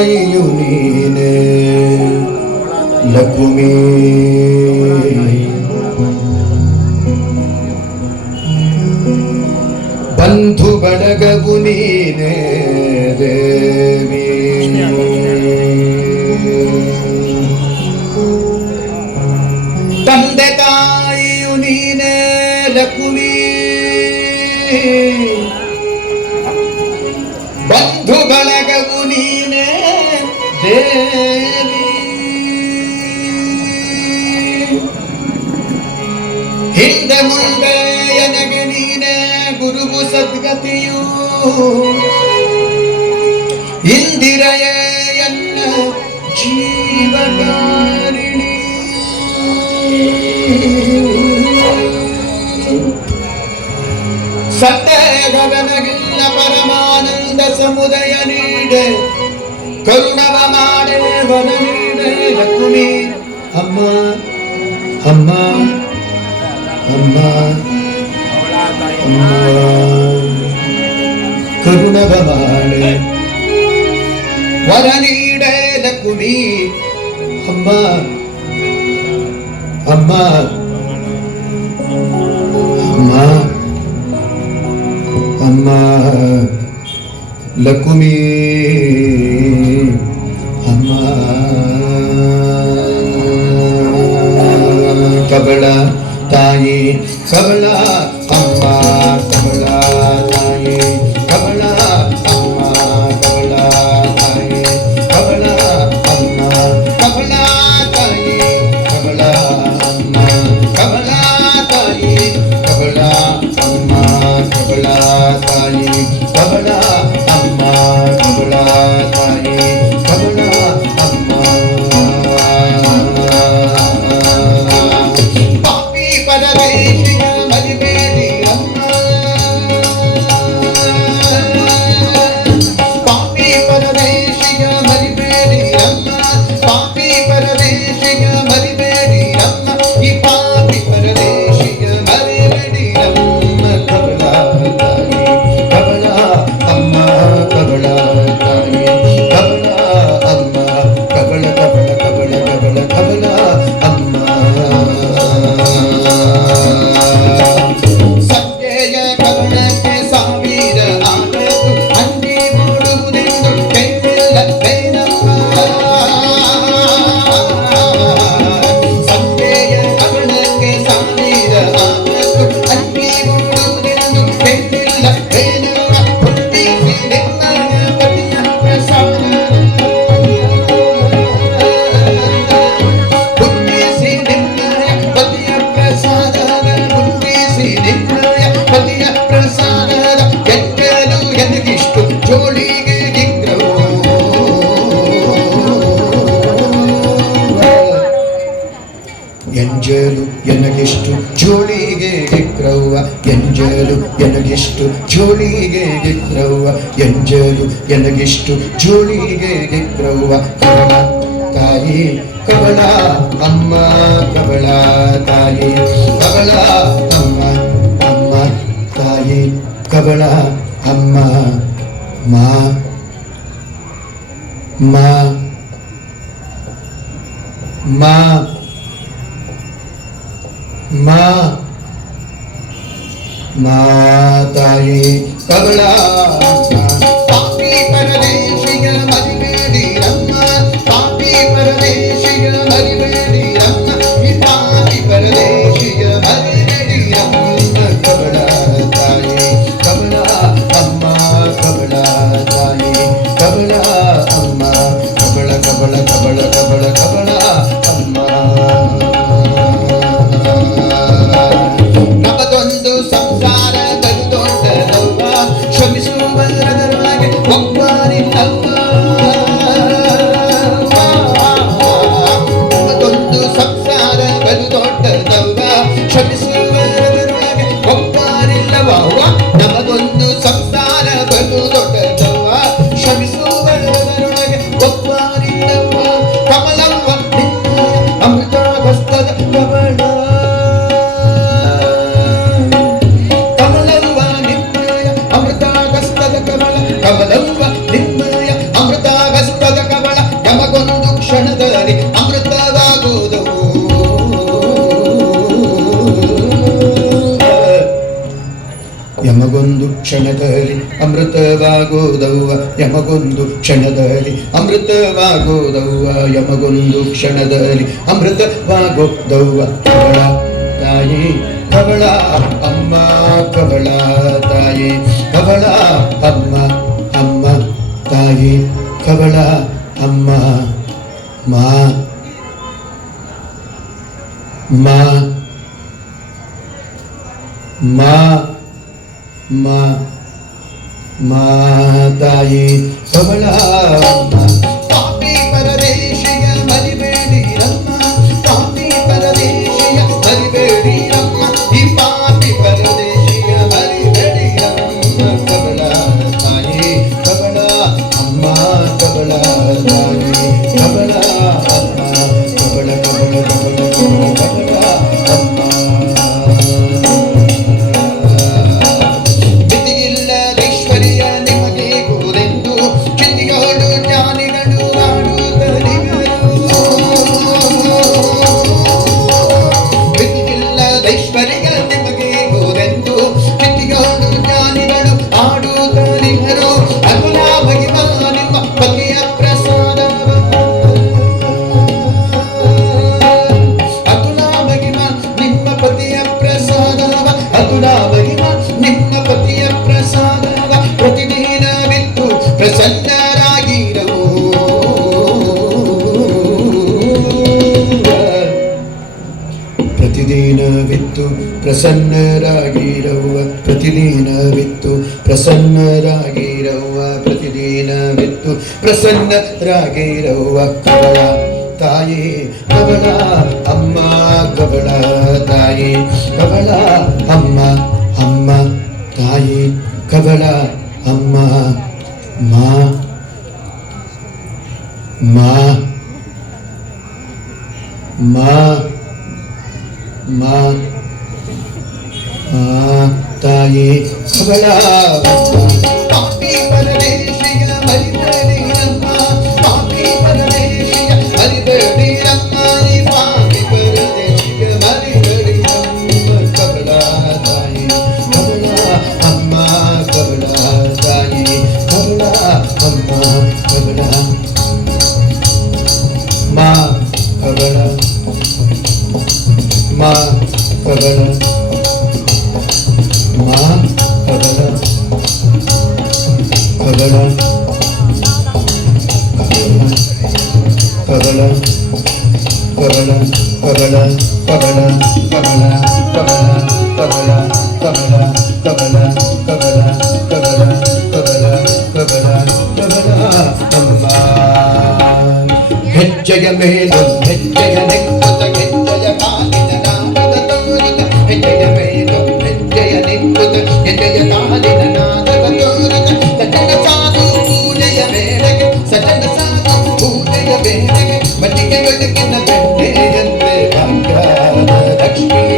ತಾಯಿಯು ನೀನೆ ಲಕ್ಷ್ಮೀ, ಬಂಧು ಬಳಗವು ನೀನೆ ದೇವಿ, ತಂದೆ ತಾಯಿಯು ನೀನೆ ಲಕ್ಷ್ಮೀ, ಬಂಧು ಬಳಗವು ನೀನೆ ದೇವಿ, ಹಿಂದೆ ಮುಂದೆ ಎನಗೆ ನೀನೆ ಗುರುವು ಸದ್ಗತಿಯು, ಇಂದಿರೆಯೇ ಎನ್ನ ಜೀವಕಾರಿಣಿ, ಸತ್ಯಗಗನಗಿಲ್ಲ ಪರಮಾನಂದ ಸಮುದಯ ನೀಡೆ, ಕರುಣವ ಮಾಡೆ ವನ ನೀಡೆ ಲಕ್ಷ್ಮೀ, ಅಮ್ಮ ಅಮ್ಮ ಅಮ್ಮ ಅಮ್ಮ, ಕರುಣವ ಮಾಡೆ ವರ ನೀಡೆ ಲಕ್ಷ್ಮೀ, ಅಮ್ಮ ಅಮ್ಮ ಅಮ್ಮ ಅಮ್ಮ ಲಕ್ಷ್ಮೀ, ಅಮ್ಮ ಕಬಳ ತಾಯಿ ಕಬಳ ಅಮ್ಮ, ಕಬಳ ತಾಯಿ ಕಬಳ ಅಮ್ಮ, ಕಬಳ ತಾಯಿ ಕಬಳ ಅಮ್ಮ, ಕಬಳ ತಾಯಿ ಕಬಳ ಅಮ್ಮ, ಕಬಳ ತಾಯಿ ಕಬಳ ಅಮ್ಮ, ಕಬಳ ತಾಯಿ ಕಬಳ ಅಮ್ಮ, ಕಬಳ ತಾಯಿ ಕಬಳ ಅಮ್ಮ, ಪಾಪಿ ಪರದೇಶಿಯ ಮರಿಬೇಡಿ ಅಮ್ಮ, ಪಾಪಿ ಪರದೇಶಿಯ ಮರಿಬೇಡಿ ಅಮ್ಮ, ಪಾಪಿ ಪರದೇಶಿಯ ಮರಿಬೇಡಿ ಅಮ್ಮ, ಈ ಪಾಪಿ ಪರದೇಶಿಯ ಮರಿಬೇಡಿ ಅಮ್ಮ, ಕಬಳ ತಾಯಿ ಕಬಳ ಅಮ್ಮ, ಕಬಳ ತಾಯಿ ಕಬಳ ಅಮ್ಮ, ಕಬಳ ಕಬಳ ಕಬಳ ಕಬಳ ಕಬಳ ಅಮ್ಮ, ಸತ್ಯಯ ಕಬಳಕ್ಕೆ ಸಾವಿರ ಆದತ್ತು ಅಂಡಿ ಮೂಡುವುದೆಂದು ಕೇಳಿಲ್ಲವೇನಮ್ಮ, ಸತ್ಯಯ ಕಬಳಕ್ಕೆ ಸಾವಿರ ಆದತ್ತು ಅಂಡಿ ಮೂಡುವುದೆಂದು ಕೇಳಿಲ್ಲವೇನಮ್ಮ, ಹುಟ್ಟಿಸಿ ನಿಮ್ಮಯ ಪತಿಯ ಪ್ರಸಾದ, ಹುಟ್ಟಿಸಿ ನಿಮ್ಮಯ ಪತಿಯ ಪ್ರಸಾದ, ಹುಟ್ಟಿಸಿ ನಿಮ್ಮಯ ಪತಿಯ ಪ್ರಸಾದ, ಎಂಜಲು ಎನಗಿಷ್ಟು ಜೋಳಿಗೆ ಗಿಗ್ರವು, ಎಂಜಲು ಎನಗಿಷ್ಟು ಜೋಳಿಗೆ ಗಿಗ್ರವ್ವ, ಎಂಜಲು ಎನಗಿಷ್ಟು ಜೋಳಿಗೆ ಗಿಗ್ರವ್ವ, ಎಂಜಲು ಎನಗಿಷ್ಟು ಜೋಳಿಗೆ ಗಿಗ್ರವ್ವ, ಕಬಳ ತಾಯಿ ಕಬಳ ಅಮ್ಮ, ಕಬಳ ತಾಯಿ ಕಬಳ ಅಮ್ಮ, ಅಮ್ಮ ತಾಯಿ ಕಬಳ ಅಮ್ಮ, ಮಾ ಮಾ ಮಾ ಮಾ ಮಾ ತಾಯಿ ಕಬಳ ಪಾಪಿ ಪರದೇಶಿಯ ಮರಿಬೇಡಿ ಅಮ್ಮ, ಪಾಪಿ ಪರದೇಶಿಯ ಮರಿಬೇಡಿ ಅಮ್ಮ, ಈ ಪಾಪಿ ಪರದೇಶಿಯ ಮರಿಬೇಡಿ ಅಮ್ಮ, ಕಬಳ ತಾಯಿ ಕಬಳ ಅಮ್ಮ, ಕಬಳ ತಾಯಿ ಕಬಳ ಅಮ್ಮ, ಕಬಳ ಕಬಳ ಕಬಳ ಕಬಳ ಕಬಳ ಅಮ್ಮ, ನಮದೊಂದು ಸಂಸಾರ ದೊಡ್ಡದವ್ವ, ಶ್ರಮಿಸುವುದರೊಳಗೆ ಒಬ್ಬರಿಲ್ಲವ್ವ, ನಮದೊಂದು ಸಂಸಾರ ದೊಡ್ಡದವ್ವ, ಶ್ರಮಿಸುವುದರೊಳಗೆ ಒಬ್ಬರಿಲ್ಲವ್ವ, ನಮದೊಂದು ಸಂಸಾರ ದೊಡ್ಡದವ್ವ, ಶ್ರಮಿಸುವುದರೊಳಗೆ ಒಬ್ಬರಿಲ್ಲವ್ವ, ಕಮಲವ್ವ ಕ್ಷಣದಲ್ಲಿ ಅಮೃತವಾಗೋದವ್ವ ಯಮಗೊಂದು ಕ್ಷಣದಲ್ಲಿ ಅಮೃತವಾಗೋದವ್ವ ಯಮಗೊಂದು ಕ್ಷಣದಲ್ಲಿ ಅಮೃತವಾಗೋದವ್ವ ಕವಳ ತಾಯಿ ಕವಳ ಅಮ್ಮ ಕವಳ ತಾಯಿ ಕವಳ ಅಮ್ಮ ಅಮ್ಮ ತಾಯಿ ಕವಳ ಅಮ್ಮ ಮಾ ಮಾ ಮಾ ಮಾ ಮಾ ತಾಯಿ ಕವಳ ಅಮ್ಮ ಪಾಪಿ ಪರದೇಶಿಯ ಮರಿಬೇಡಿರಮ್ಮ ಪಾಪಿ ಪರದೇಶಿಯ ಮರಿಬೇಡಿರಮ್ಮ ಈ ಪಾಪಿ ಪರದೇಶಿಯ ಮರಿಬೇಡಿರಮ್ಮ ಕವಳ ತಾಯಿ ಕವಳ ಅಮ್ಮ ಕವಳ ತಾಯಿ ಕವಳ ಅಮ್ಮ ಕವಳ ಕವಳ ಕವಳ ಕವಳ ಕವಳ ಅಮ್ಮ ಮಿತಿಯಿಲ್ಲದೈಶ್ವರ್ಯ ನಿಮಗೆ ಗುರುದೆಂದು ಚಿಂತಿಯೋಡು ಜ್ಞಾನಿಗಳು ಮಿತಿಯಿಲ್ಲದೈಶ್ವರ್ಯ ನಿಮಗೆ ಗುರುದೆಂದು ಚಿಂತಿಯೋಡು ಜ್ಞಾನಿಗಳು ಆಡುತ್ತಲಿವರು ಅಗುಣ ಮಹಿಮಾ ನಿಮ್ಮ ಪತಿಯ ಪ್ರಸಾದ ಅಗುಣ ಮಹಿಮಾ ನಿಮ್ಮ ಪತಿಯ ಪ್ರಸಾದವ ಅಗುಣ ಮಹಿಮಾ ನಿಮ್ಮ ಪತಿಯ ಪ್ರಸಾದವ ಪ್ರತಿದಿನವಿತ್ತು ಪ್ರಸನ್ನರಾಗಿರವು ಪ್ರತಿದಿನವಿತ್ತು ಪ್ರಸನ್ನರಾಗಿರವ್ವ ಪ್ರತಿದಿನವಿತ್ತು ಪ್ರಸನ್ನರಾಗಿರವ್ವ ಪ್ರತಿದಿನವಿತ್ತು ಪ್ರಸನ್ನರಾಗಿರವ್ವ ಕವಳ ತಾಯಿ ಕವಳ ಅಮ್ಮ ಕವಳ ತಾಯಿ ಕವಳ ಅಮ್ಮ ಅಮ್ಮ ತಾಯಿ ಕವಳ ಅಮ್ಮ ಮಾ ಮಾ ಮಾ ಮಾ ತಾಯಿ ಕವಳ ಪಾಪಿ ಪರದೇಶಿಯ ಮರಿಬೇಡಿರಮ್ಮ ಪಾಪಿ ಪರದೇಶಿಯ ಮರಿಬೇಡಿರಮ್ಮ ಈ ಪಾಪಿ ಪರದೇಶಿಯ ಮರಿಬೇಡಿರಮ್ಮ ಕವಳ ತಾಯಿ ಕವಳ ಅಮ್ಮ ಕವಳ ತಾಯಿ ಕವಳ ಅಮ್ಮ ಕವಳ ಮಾ ಕವಳ ಮಾ ಕವಳ ಮಾ ಕವಳ ಕವಳ ಕವಳ ಕವಳ ಕವಳ ಕವಳ ಕವಳ ಕವಳ ಕವಳ ಕವಳ ಕವಳ ಕವಳ ಕವಳ ಕವಳ ಕವಳ ಕವಳ ಅಮ್ಮ ಹೆಜ್ಜೆಯ ಮೇಲು ಹೆಜ್ಜೆಯ ನೆಕ್ಕುತ್ತ ಹೆಜ್ಜೆಯ ಕಾಲಿನ ನಾದದ ತೋರುತ್ತ ಹೆಜ್ಜೆಯ ಮೇಲು ಹೆಜ್ಜೆಯ ನೆಕ್ಕುತ್ತ ಹೆಜ್ಜೆಯ ಕಾಲಿನ ನಾದದ ತೋರುತ್ತ ಸಜ್ಜನ ಸಾಧು ಪೂಜೆಯ ವೇಳೆಗೆ ಸಜ್ಜನ ಸಾಧು ಪೂಜೆಯ ವೇಳೆಗೆ ಮಟ್ಟಿಗೆ ಬೆಳಕಿನ ಬೆಣ್ಣೆಯಂತೆ ಭಾಗ್ಯದ ಲಕ್ಷ್ಮೀ